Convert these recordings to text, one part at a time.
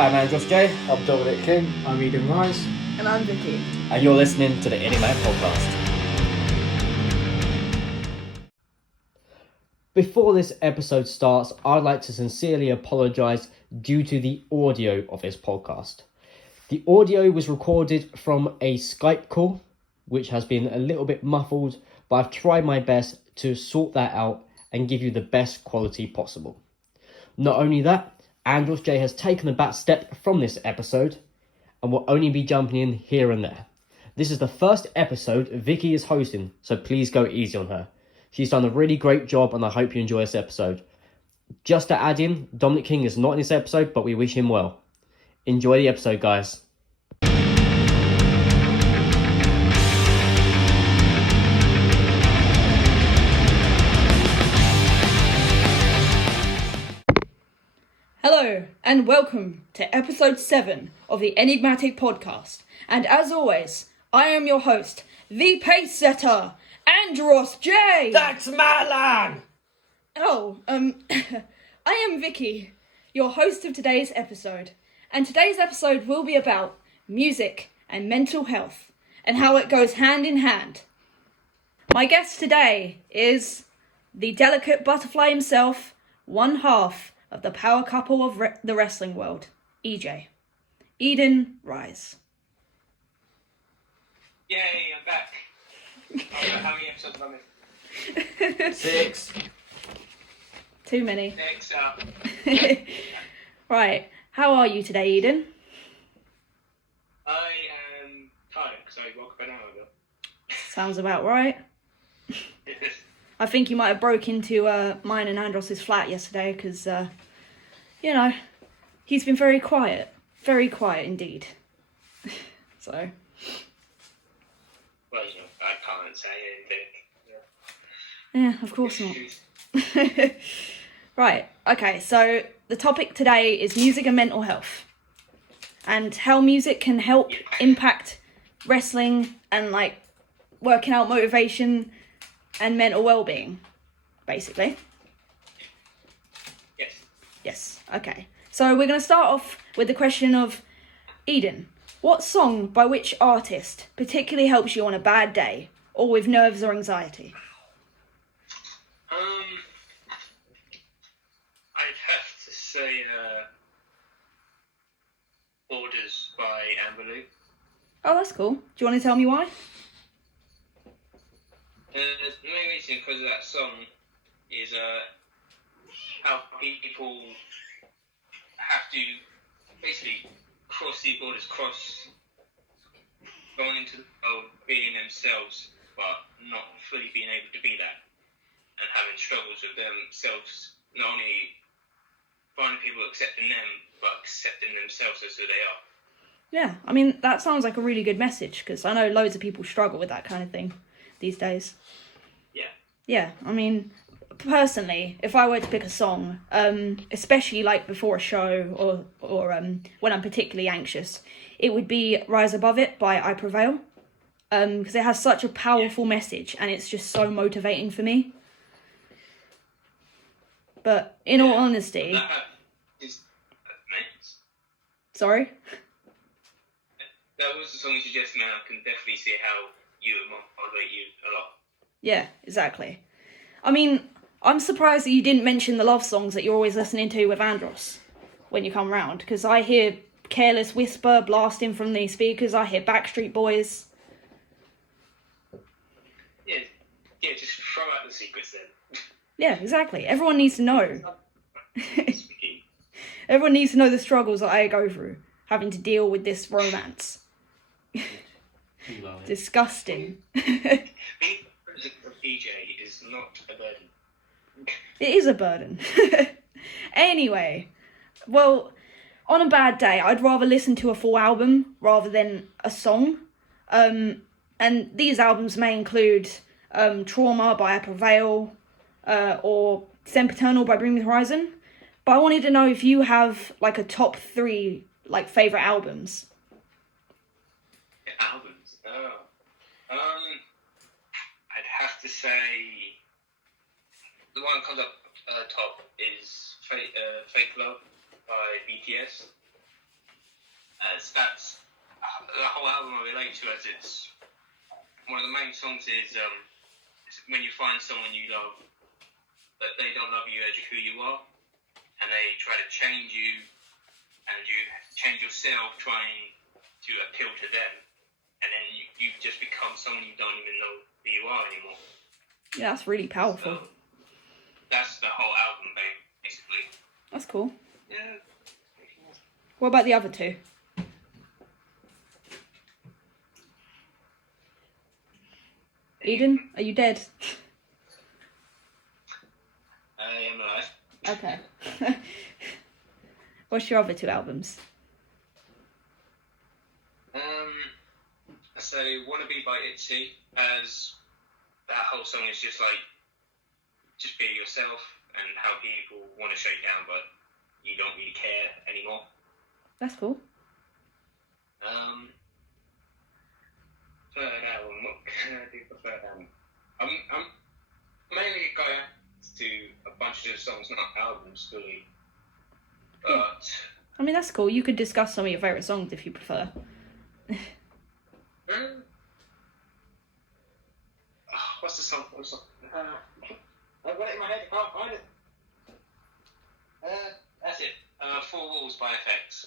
I'm Andros J. I'm Dominic King. I'm Edin Rise. And I'm Vickie. And you're listening to the Enigmatic podcast. Before this episode starts, I'd like to sincerely apologise due to the audio of this podcast. The audio was recorded from a Skype call, which has been a little bit muffled, but I've tried my best to sort that out and give you the best quality possible. Not only that, Andros J has taken a back step from this episode and will only be jumping in here and there. This is the first episode Vickie is hosting, so please go easy on her. She's done a really great job and I hope you enjoy this episode. Just to add in, Dominic King is not in this episode, but we wish him well. Enjoy the episode, guys. Hello, and welcome to episode 7 of the Enigmatic podcast. And as always, I am your host, the pace setter, Andros J. That's my line! I am Vickie, your host of today's episode. And today's episode will be about music and mental health, and how it goes hand in hand. My guest today is the delicate butterfly himself, one half of the power couple of the wrestling world, EJ. Edin Rise. Yay, I'm back. How many episodes am I missing? 6. Too many. Next up. Right, how are you today, Edin? I am tired because I woke up an hour ago. Sounds about right. I think you might have broke into mine and Andros' flat yesterday because, he's been very quiet indeed. So. Well, I can't say anything. Yeah, of course not. Right, okay, so the topic today is music and mental health. And how music can help impact wrestling and, working out motivation and mental well-being, basically. Yes. Yes, okay. So we're going to start off with the question of, Edin, what song by which artist particularly helps you on a bad day or with nerves or anxiety? I'd have to say Orders by Amber Lou. Oh, that's cool. Do you want to tell me why? The main reason because of that song is how people have to basically cross the borders, going into the world, being themselves, but not fully being able to be that, and having struggles with themselves, not only finding people accepting them, but accepting themselves as who they are. Yeah, I mean, that sounds like a really good message, because I know loads of people struggle with that kind of thing these days. Yeah, I mean, personally, if I were to pick a song, especially before a show or when I'm particularly anxious, it would be Rise Above It by I Prevail, because it has such a powerful message and it's just so motivating for me. But in all honesty... Sorry? That was the song you suggested, man. I can definitely see how you motivate you a lot. Yeah, exactly. I mean, I'm surprised that you didn't mention the love songs that you're always listening to with Andros when you come round, because I hear Careless Whisper blasting from the speakers, I hear Backstreet Boys. Yeah, just throw out the secrets then. Yeah, exactly. Everyone needs to know. Everyone needs to know the struggles that I go through, having to deal with this romance. Disgusting. DJ is not a burden. It is a burden. Anyway, well, on a bad day, I'd rather listen to a full album rather than a song. And these albums may include Trauma by I Prevail or Sempiternal by Bring Me the Horizon. But I wanted to know if you have a top 3 favourite albums. Albums? Oh. I'd have to say the one that comes up top is Fake Love by BTS. relate to as it's one of the main songs is when you find someone you love, but they don't love you as who you are, and they try to change you, and you change yourself trying to appeal to them, and then you just become someone you don't even know who you are anymore. Yeah, that's really powerful. So, that's the whole album, basically. That's cool. Yeah. What about the other two? Edin, are you dead? I am alive. Okay. What's your other two albums? So Wanna Be by Itzy, as that whole song is just like, just be yourself and how people want to shut you down, but you don't really care anymore. That's cool. Third album, what can I do for third album? I'm mainly going to a bunch of songs, not albums, fully. But... Yeah. I mean, that's cool. You could discuss some of your favourite songs if you prefer. What's the song? I've got it in my head, I can't find it. That's it. Four Walls by FX.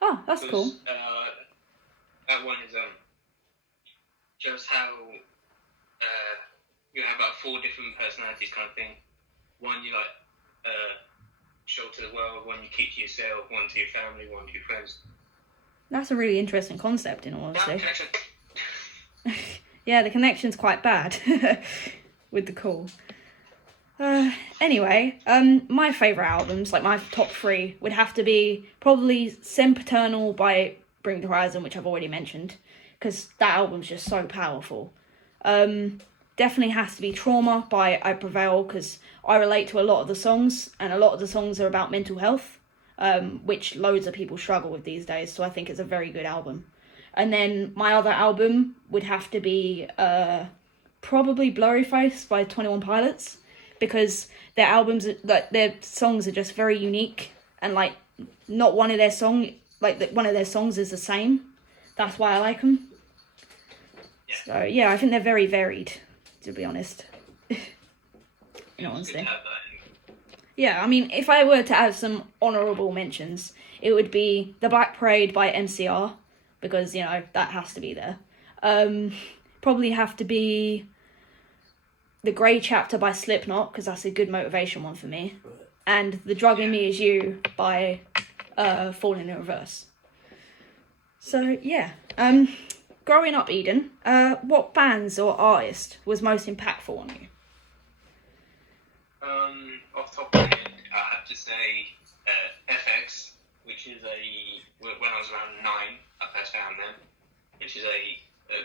Oh, that's cool. That one is just how you have about four different personalities kind of thing. One you like show to the world, one you keep to yourself, one to your family, one to your friends. That's a really interesting concept, in all honesty. Connection. Yeah, the connection's quite bad with the call. Anyway, my favourite albums, like my top three, would have to be probably Sempiternal by Bring the Horizon, which I've already mentioned, because that album's just so powerful. Definitely has to be Trauma by I Prevail, because I relate to a lot of the songs, and a lot of the songs are about mental health, which loads of people struggle with these days, so I think it's a very good album. And then my other album would have to be probably Blurry Face by 21 Pilots, because their albums, like their songs are just very unique, and like not one of their songs is the same. That's why I like them. Yeah. So yeah, I think they're very varied, to be honest. In honesty. Yeah, I mean, if I were to have some honourable mentions, it would be The Black Parade by MCR, because, you know, that has to be there. Probably have to be The Grey Chapter by Slipknot, because that's a good motivation one for me. And The Drug in Me Is You by Falling in Reverse. So, yeah. Growing up, Edin, what bands or artist was most impactful on you? Off the top of my head, I have to say FX, which is when I was around 9, I first found them, which is a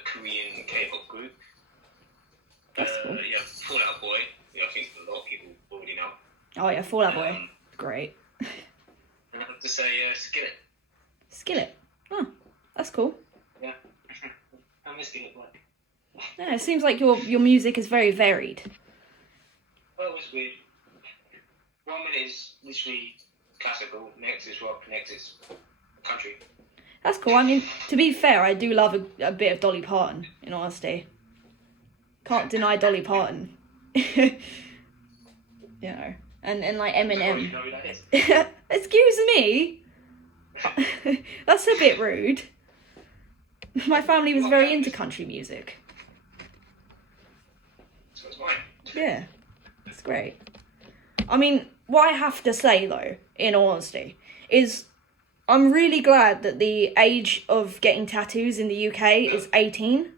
Korean K-pop group. That's cool. Yeah, Fall Out Boy, I think a lot of people already know. Oh yeah, Fall Out Boy. Great. And I have to say Skillet. Skillet. Oh, that's cool. Yeah, I miss Skillet Boy. Yeah, it seems like your music is very varied. Well, it's weird. 1 minute is literally classical, next is rock, next is country. That's cool. I mean, to be fair, I do love a bit of Dolly Parton, in honesty. Can't deny Dolly Parton. You know, and like Eminem. You know who that is? Excuse me? That's a bit rude. My family was very into country music. So it's mine. Yeah, it's great. I mean, what I have to say, though, in all honesty, is I'm really glad that the age of getting tattoos in the UK is 18.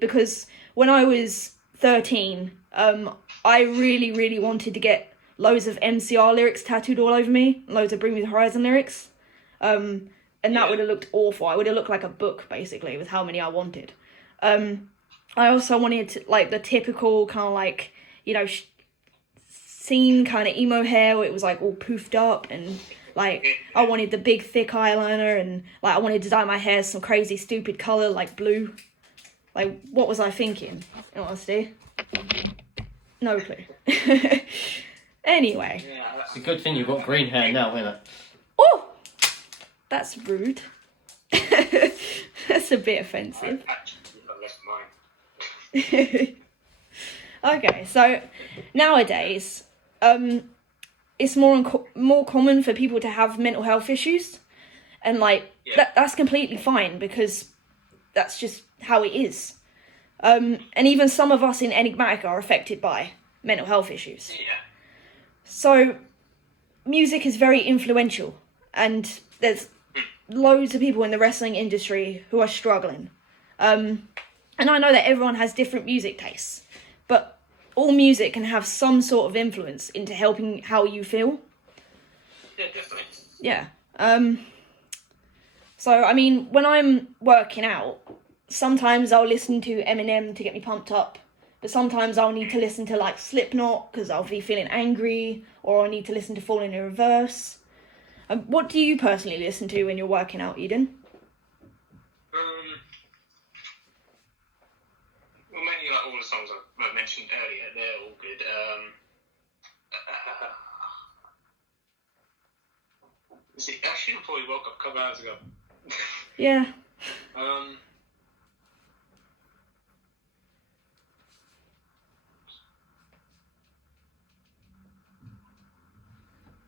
Because when I was 13, I really, really wanted to get loads of MCR lyrics tattooed all over me, loads of Bring Me the Horizon lyrics. And that would have looked awful. I would have looked like a book, basically, with how many I wanted. I also wanted to, like, the typical kind of like, you know, scene kind of emo hair where it was like all poofed up, and like I wanted the big thick eyeliner, and like I wanted to dye my hair some crazy stupid colour like blue. Like, what was I thinking, in honesty? No clue. Anyway. It's a good thing you've got green hair now, isn't it? Oh! That's rude. That's That's a bit offensive. I actually left mine. Okay, so nowadays, it's more common for people to have mental health issues, and like that's completely fine because that's just how it is. And even some of us in Enigmatic are affected by mental health issues. Yeah. So music is very influential, and there's loads of people in the wrestling industry who are struggling. And I know that everyone has different music tastes, but all music can have some sort of influence into helping how you feel. Yeah, definitely. Yeah. So, I mean, when I'm working out, sometimes I'll listen to Eminem to get me pumped up, but sometimes I'll need to listen to, like, Slipknot because I'll be feeling angry, or I'll need to listen to Falling in Reverse. What do you personally listen to when you're working out, Edin? Well, mainly like all the songs I mentioned earlier, they're all good. See, I should have probably woke up a couple hours ago. Yeah.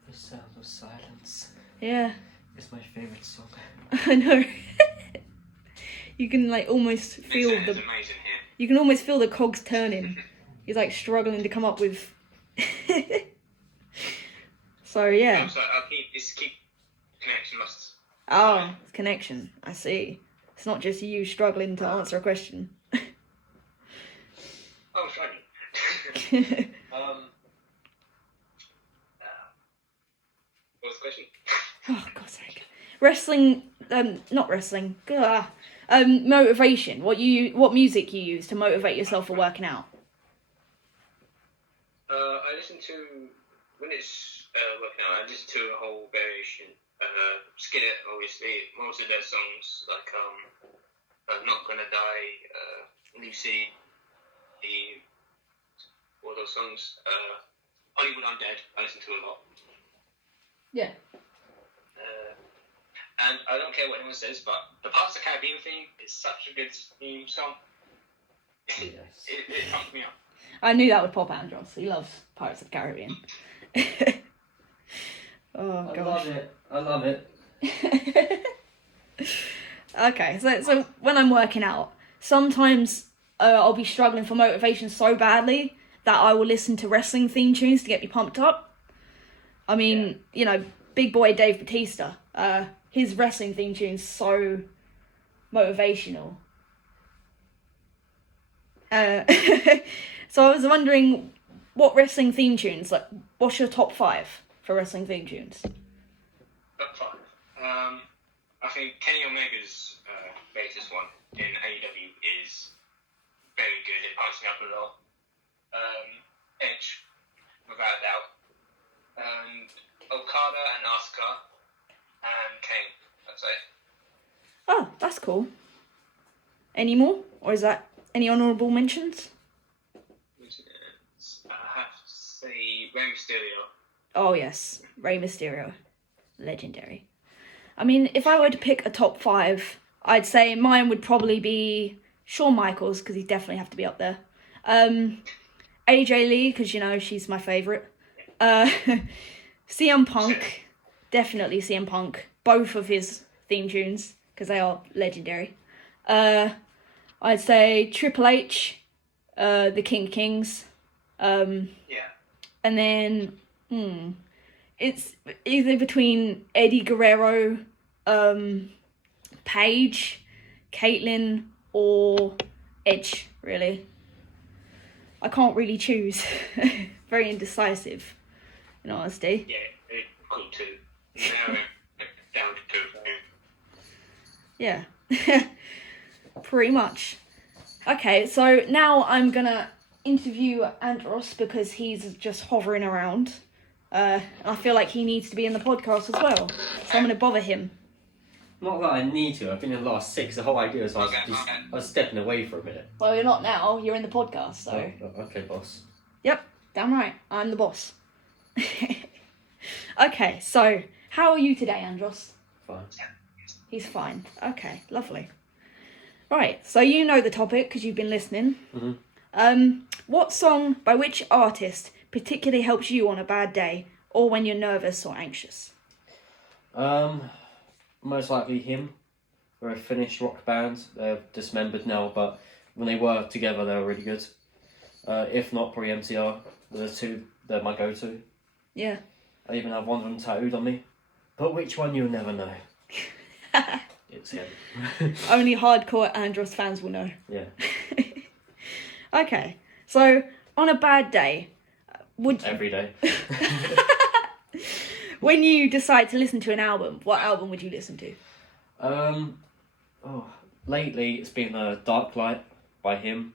The Sound of Silence. Yeah. It's my favourite song. I know. You can like almost feel It's amazing here. You can almost feel the cogs turning. He's like struggling to come up with. So yeah. So I'll keep connection lost. Oh, it's connection. I see. It's not just you struggling to answer a question. Oh, struggling. What was the question? Oh, God's sake. Wrestling, not wrestling. Motivation. What music you use to motivate yourself for working out? I listen to, when it's working out, I listen to a whole variation. Skinner, obviously, most of their songs, like I'm Not Gonna Die, Lucy, all those songs. Hollywood Undead, I listen to a lot. Yeah. And I don't care what anyone says, but the Pirates of the Caribbean theme is such a good theme song. Yes. It pumps me up. I knew that would pop Andros. He loves Pirates of the Caribbean. Oh, gosh. I love it. Okay, so when I'm working out, sometimes I'll be struggling for motivation so badly that I will listen to wrestling theme tunes to get me pumped up. I mean, you know, big boy Dave Bautista, his wrestling theme tune's so motivational. So I was wondering, what wrestling theme tunes, like, what's your top 5 for wrestling theme tunes? Top 5. I think Kenny Omega's latest one in AEW is very good. It pumps me up a lot. Edge, without a doubt. And Okada and Asuka and Kane, I'd say. Oh, that's cool. Any more? Or is that any honourable mentions? I have to say Rey Mysterio. Oh, yes. Rey Mysterio. Legendary. I mean, if I were to pick a top 5, I'd say mine would probably be Shawn Michaels, because he'd definitely have to be up there. AJ Lee, because, you know, she's my favourite. CM Punk. Definitely CM Punk. Both of his theme tunes, because they are legendary. I'd say Triple H, the King of Kings. Yeah. And then, it's either between Eddie Guerrero, Paige, Caitlyn, or Edge, really. I can't really choose. Very indecisive, in honesty. Yeah, very cool too. Now down to 2. Yeah. Pretty much. Okay, so now I'm gonna interview Andros because he's just hovering around. And I feel like he needs to be in the podcast as well. So I'm gonna bother him. Not that I need to. I've been in the last 6. The whole idea is I was stepping away for a minute. Well, you're not now. You're in the podcast, so... Oh, okay, boss. Yep, damn right. I'm the boss. Okay, so how are you today, Andros? Fine. He's fine. Okay, lovely. Right, so you know the topic because you've been listening. Mm-hmm. What song by which artist particularly helps you on a bad day or when you're nervous or anxious? Most likely him. They're a Finnish rock band. They're dismembered now, but when they were together, they were really good. If not, probably MCR. Those two, they're my go-to. Yeah. I even have one of them tattooed on me. But which one, you'll never know. It's him. Only hardcore Andros fans will know. Yeah. Okay, so on a bad day, would Every day. when you decide to listen to an album, what album would you listen to? Lately it's been Dark Light by him.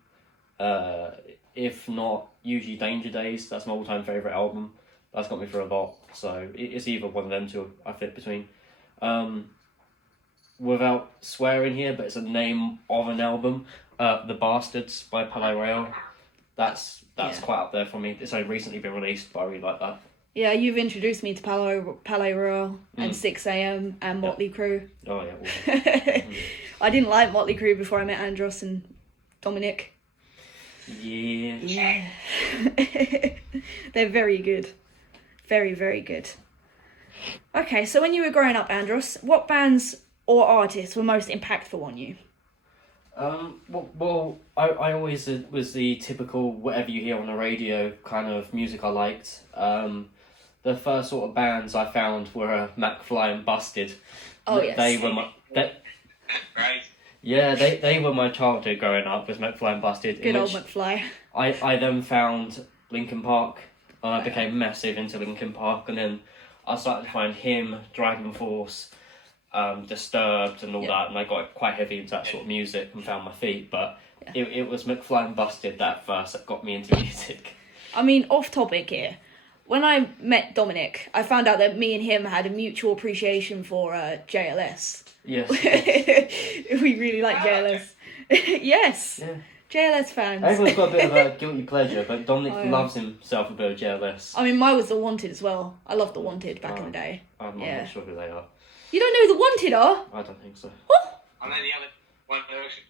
If not, usually Danger Days. That's my all-time favourite album. That's got me through a lot. So it's either one of them two I flip between. Without swearing here, but it's a name of an album. The Bastards by Palais Royale. That's quite up there for me. It's only recently been released, but I really like that. Yeah, you've introduced me to Palais Royale and 6am and Motley Crue. Oh yeah. I didn't like Motley Crue before I met Andros and Dominic. Yeah. They're very good. Very, very good. Okay, so when you were growing up, Andros, what bands or artists were most impactful on you? I always was the typical whatever you hear on the radio kind of music I liked. The first sort of bands I found were McFly and Busted. Oh, yes. They were my... Right. Yeah, they were my childhood growing up, was McFly and Busted. Good old McFly. I then found Linkin Park, and I became massive into Linkin Park, and then I started to find him, Dragon Force, Disturbed and all that, and I got quite heavy into that sort of music and found my feet, but it was McFly and Busted that got me into music. I mean, off topic here. When I met Dominic, I found out that me and him had a mutual appreciation for JLS. Yes. We really like JLS. Yes. Yeah. JLS fans. Everyone's got a bit of a guilty pleasure, but Dominic loves himself a bit of JLS. I mean, mine was The Wanted as well. I loved The Wanted back in the day. I'm not sure who they are. You don't know who The Wanted are? I don't think so. What? I know the other One Direction.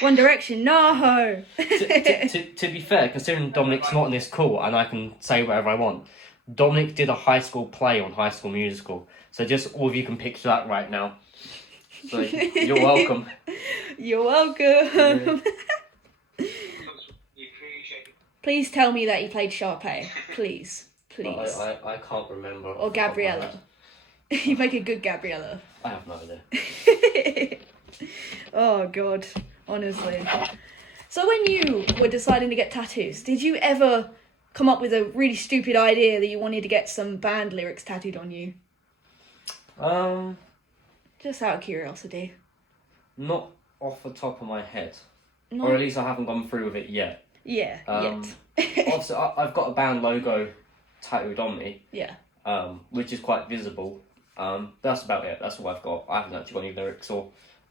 One Direction, no. To be fair, considering Dominic's not in this call and I can say whatever I want, Dominic did a high school play on High School Musical. So just all of you can picture that right now. So you're welcome. You're welcome. You appreciate it. Please tell me that you played Sharpay. Please. I can't remember. Or Gabriella. You make a good Gabriella. I have no idea. Oh, God. Honestly. So when you were deciding to get tattoos, did you ever come up with a really stupid idea that you wanted to get some band lyrics tattooed on you? Just out of curiosity. Not off the top of my head. No. Or at least I haven't gone through with it yet. Yeah, yet. Obviously, I've got a band logo tattooed on me. Yeah. Which is quite visible. That's about it. That's all I've got. I haven't actually got any lyrics or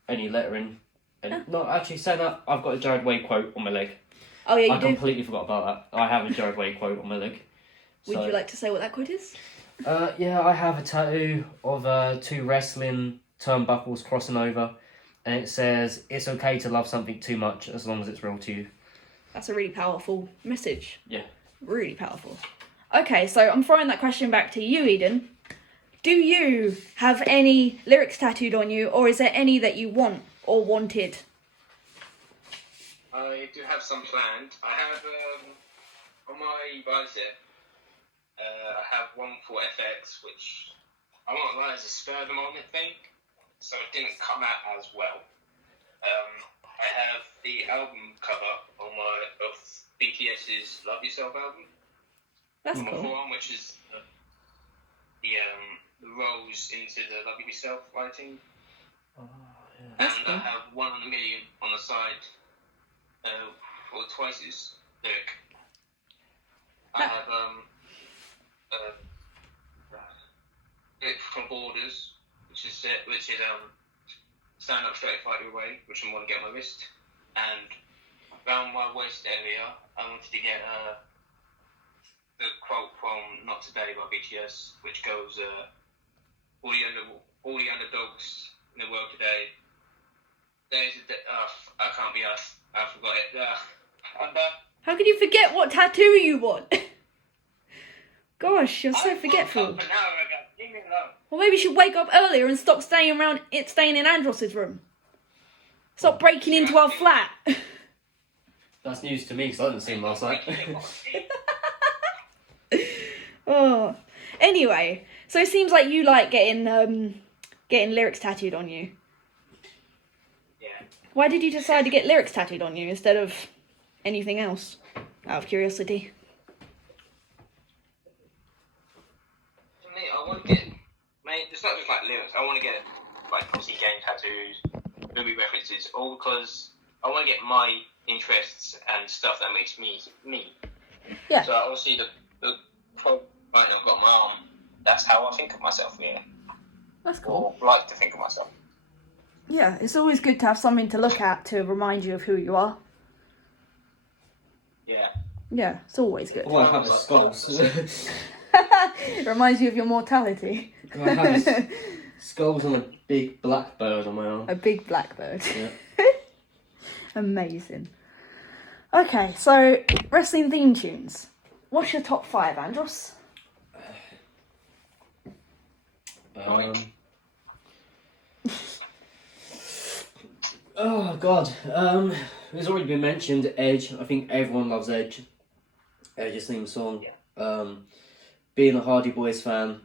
any lettering. And no, actually, saying that, I've got a Jared Way quote on my leg. Oh, yeah, you I do? completely forgot about that. I have a Jared Way quote on my leg. Would you like to say what that quote is? Yeah, I have a tattoo of two wrestling turnbuckles crossing over, and it says, "It's okay to love something too much as long as it's real to you." That's a really powerful message. Yeah. Really powerful. Okay, so I'm throwing that question back to you, Edin. Do you have any lyrics tattooed on you, or is there any that you want or wanted? I do have some planned. I have on my bicep. I have one for FX, which I won't lie is a spur of the moment thing, so it didn't come out as well. I have the album cover of BTS's "Love Yourself" album. That's on my cool. forearm, which is the rose into the "Love Yourself" writing. Oh, yeah. That's And cool. I have 1 on a million on the side for Twice's lyric. I have it from Borders, which is stand up straight, fight your way, which I want to get on my wrist, and around my waist area, I wanted to get the quote from "Not Today" by BTS, which goes, all the underdogs in the world today, I can't be asked. I forgot it. I'm done. How can you forget what tattoo you want? Gosh, you're so forgetful. I woke up an hour ago. Leave me alone. Well, maybe you should wake up earlier and stop staying in Andros' room. Stop breaking into our flat. That's news to me because I didn't see him last night. Oh. Anyway, so it seems like you like getting lyrics tattooed on you. Yeah. Why did you decide to get lyrics tattooed on you instead of anything else? Out of curiosity. For me, I want to get... Mate, it's not just like lyrics. I want to get, like, obviously game tattoos, movie references, all because I want to get my interests and stuff that makes me me. Yeah. So obviously the right now I've got my arm. That's how I think of myself, yeah. That's cool. Or like to think of myself. Yeah, it's always good to have something to look at to remind you of who you are. Yeah. Yeah, it's always good. All I have is skulls. It reminds you of your mortality. All I have is skulls and a big black bird on my arm. A big blackbird. Yeah. Amazing. Okay, so wrestling theme tunes. What's your top 5, Andros? Oh God. It's already been mentioned. Edge. I think everyone loves Edge. Edge's theme song. Yeah. Being a Hardy Boys fan.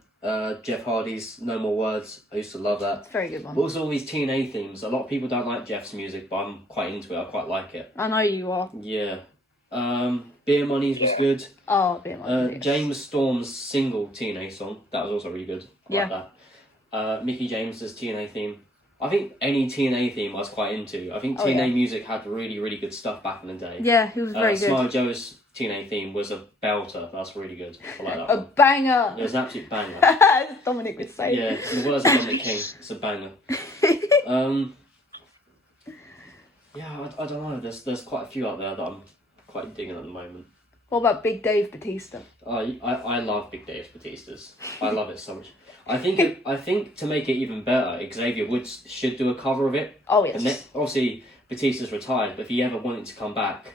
Jeff Hardy's No More Words. I used to love that. It's a very good one. But also all these TNA themes. A lot of people don't like Jeff's music, but I'm quite into it. I quite like it. I know you are. Yeah. Beer Money's was good. Oh, being like James Storm's single TNA song. That was also really good. I like that. Mickey James's TNA theme. I think any TNA theme I was quite into. I think TNA music had really, really good stuff back in the day. Yeah, it was very good. Samoa Joe's TNA theme was a belter. That's really good. I like that A one. banger! It was an absolute banger. As Dominic would say. Yeah, in the words of Dominic King, it's a banger. Yeah, I don't know. There's quite a few out there that I'm quite digging at the moment. What about Big Dave Batista? I love Big Dave Batista's. I love it so much. I think to make it even better, Xavier Woods should do a cover of it. Oh, yes. And then, obviously, Batista's retired, but if he ever wanted to come back,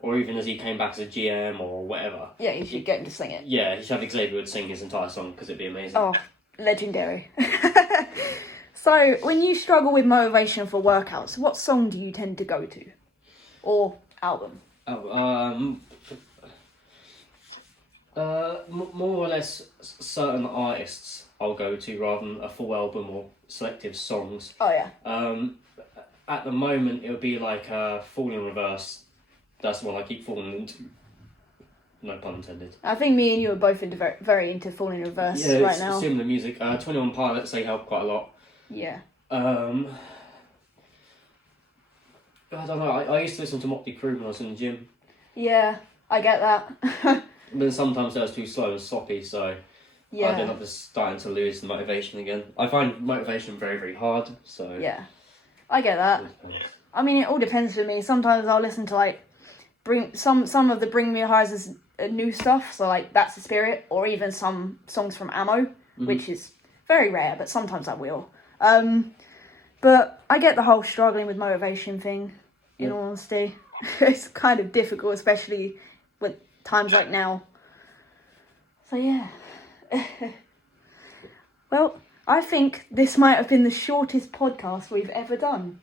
or even as he came back as a GM or whatever... Yeah, you should get him to sing it. Yeah, he should have Xavier Woods sing his entire song, because it'd be amazing. Oh, legendary. So, when you struggle with motivation for workouts, what song do you tend to go to? Or album? More or less certain artists I'll go to rather than a full album or selective songs. Oh, yeah. At the moment, it would be like Fall in Reverse. That's the one I keep falling into. No pun intended. I think me and you are both very into Falling in Reverse right now. Yeah, similar music. 21 Pilots, they help quite a lot. Yeah. I don't know, I used to listen to Motley Crue when I was in the gym. Yeah, I get that. But then sometimes they was too slow and sloppy, so yeah. I ended up just starting to lose the motivation again. I find motivation very, very hard, so... Yeah, I get that. I mean, it all depends for me. Sometimes I'll listen to, like, some of the Bring Me Horizons new stuff, so, like, That's the Spirit, or even some songs from Ammo, which is very rare, but sometimes I will. But I get the whole struggling with motivation thing, in all honesty. It's kind of difficult, especially with times like now. So yeah. Well, I think this might have been the shortest podcast we've ever done.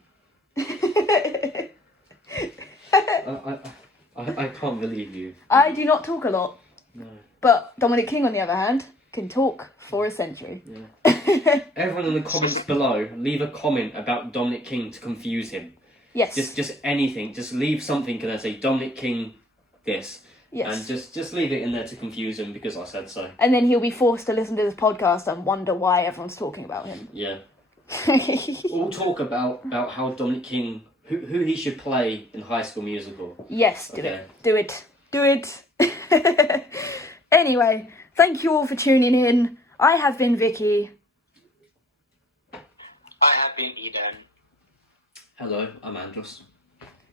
I can't believe you. I do not talk a lot. No. But Dominic King, on the other hand, can talk for a century. Yeah. Everyone in the comments below, leave a comment about Dominic King to confuse him. Yes. Just anything. Just leave something and then say Dominic King this. Yes. And just leave it in there to confuse him because I said so. And then he'll be forced to listen to this podcast and wonder why everyone's talking about him. Yeah. We'll talk about how Dominic King, who he should play in High School Musical. Yes, do it. Do it. Anyway, thank you all for tuning in. I have been Vickie. I have been Edin. Hello, I'm Andros.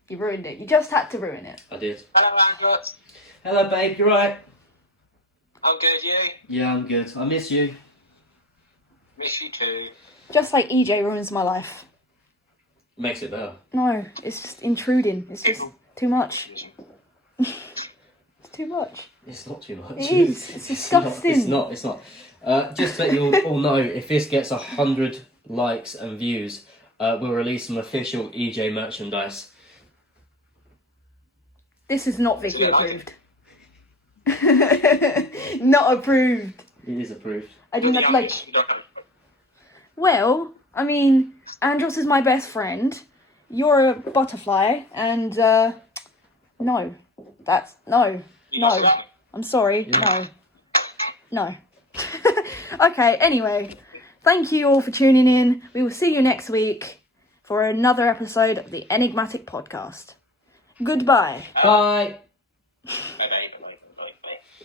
You ruined it. You just had to ruin it. I did. Hello, Andros. Hello, babe. You right? I'm good, you? Yeah, I'm good. I miss you. Miss you too. Just like EJ ruins my life. Makes it better. No, it's just intruding. It's just too much. It's too much. It's not too much. It is. It's disgusting. It's not. Just to let you all know, if this gets 100 likes and views, we'll release some official EJ merchandise. This is not Vickie approved. Not approved. It is approved. I do not like. Well, I mean, Andros is my best friend. You're a butterfly, and no, that's no. I'm sorry, no. Okay. Anyway, thank you all for tuning in. We will see you next week for another episode of the Enigmatic podcast. Goodbye. Bye.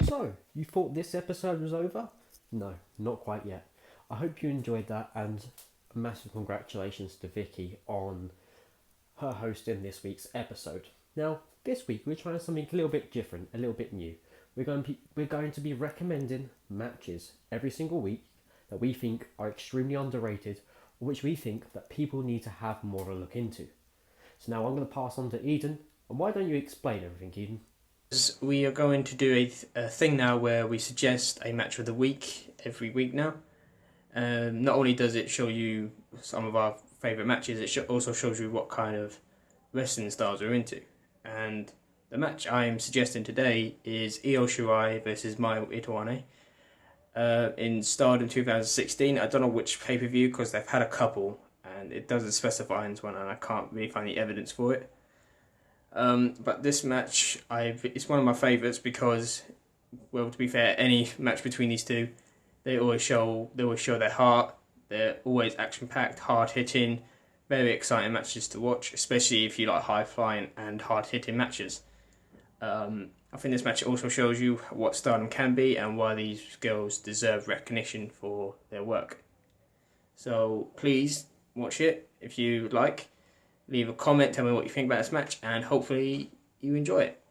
So, you thought this episode was over? No, not quite yet. I hope you enjoyed that, and a massive congratulations to Vickie on her hosting this week's episode. Now, this week we're trying something a little bit different, a little bit new. We're going to be recommending matches every single week that we think are extremely underrated, or which we think that people need to have more of a look into. So now I'm going to pass on to Edin, and why don't you explain everything, Edin? We are going to do a thing now where we suggest a match of the week every week now. Not only does it show you some of our favourite matches, it also shows you what kind of wrestling styles we're into. And the match I'm suggesting today is Shirai versus Mayu Iwantani in Stardom 2016. I don't know which pay-per-view because they've had a couple and it doesn't specify in one and I can't really find the evidence for it. But this match, it's one of my favourites because, well, to be fair, any match between these two, they always show their heart. They're always action-packed, hard-hitting, very exciting matches to watch, especially if you like high-flying and hard-hitting matches. I think this match also shows you what Stardom can be and why these girls deserve recognition for their work. So please watch it if you like. Leave a comment, tell me what you think about this match, and hopefully you enjoy it.